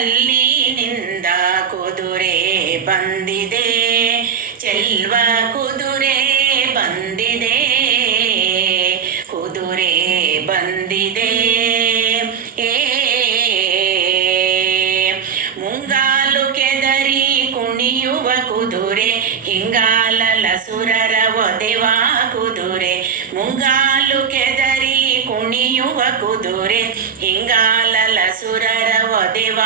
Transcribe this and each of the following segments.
ಕಲ್ಲಿನಿಂದ ಕುದುರೆ ಬಂದಿದೆ. ಚೆಲ್ವ ಕುದುರೆ ಬಂದಿದೆ. ಕುದುರೆ ಬಂದಿದೆ. ಏ, ಮುಂಗಾಲು ಕೆದರಿ ಕುಣಿಯುವ ಕುದುರೆ, ಹಿಂಗಾಲ ಸುರರ ಒದೆವ ಕುದುರೆ. ಮುಂಗಾಲು ಕೆದರಿ ಕುಣಿಯುವ ಕುದುರೆ, ಹಿಂಗಾಲ ಸುರರ ಒದೆವ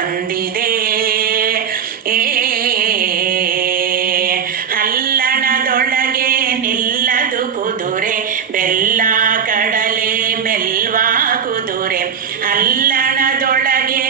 ಬಂದಿದೆ ಹಲ್ಲಣದೊಳಗೆ ನಿಲ್ಲದು ಕುದುರೆ ಬೆಲ್ಲ ಕಡಲೆ ಮೆಲ್ವಾ ಕುದುರೆ. ಹಲ್ಲಣದೊಳಗೆ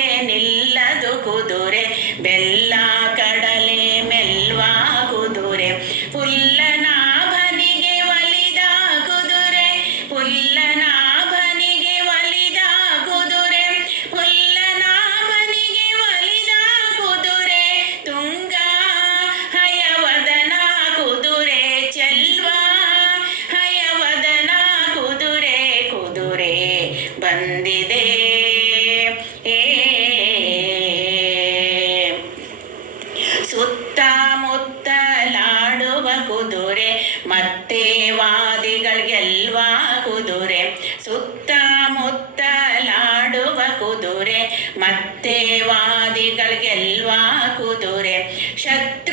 ಸುತ್ತಮುತ್ತಲಾಡುವ ಕುದುರೆ ಮತ್ತೆ ವಾದಿಗಳಿಗೆಲ್ವ ಕುದುರೆ. ಸುತ್ತಮುತ್ತಲಾಡುವ ಕುದುರೆ ಮತ್ತೆ ವಾದಿಗಳಿಗೆಲ್ವ ಕುದುರೆ. ಶತ್ರು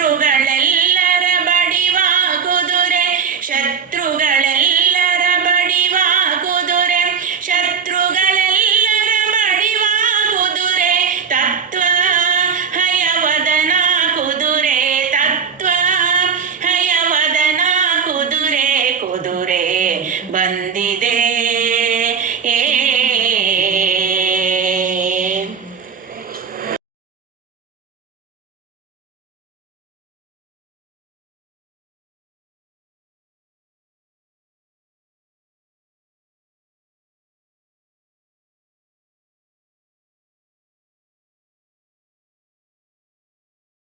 ಬಂದಿದೆ